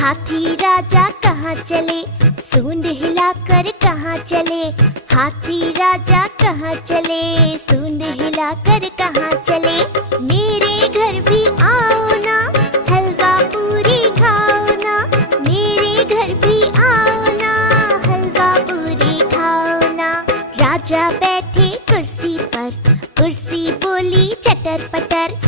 हाथी राजा कहाँ चले, सूंड हिलाकर कहाँ चले। हाथी राजा कहाँ चले, सूंड हिलाकर कहाँ चले। मेरे घर भी आओ ना, हलवा पूरी खाओ ना। मेरे घर भी आओ ना, हलवा पूरी खाओ ना। राजा बैठे कुर्सी पर, कुर्सी बोली चटर पटर।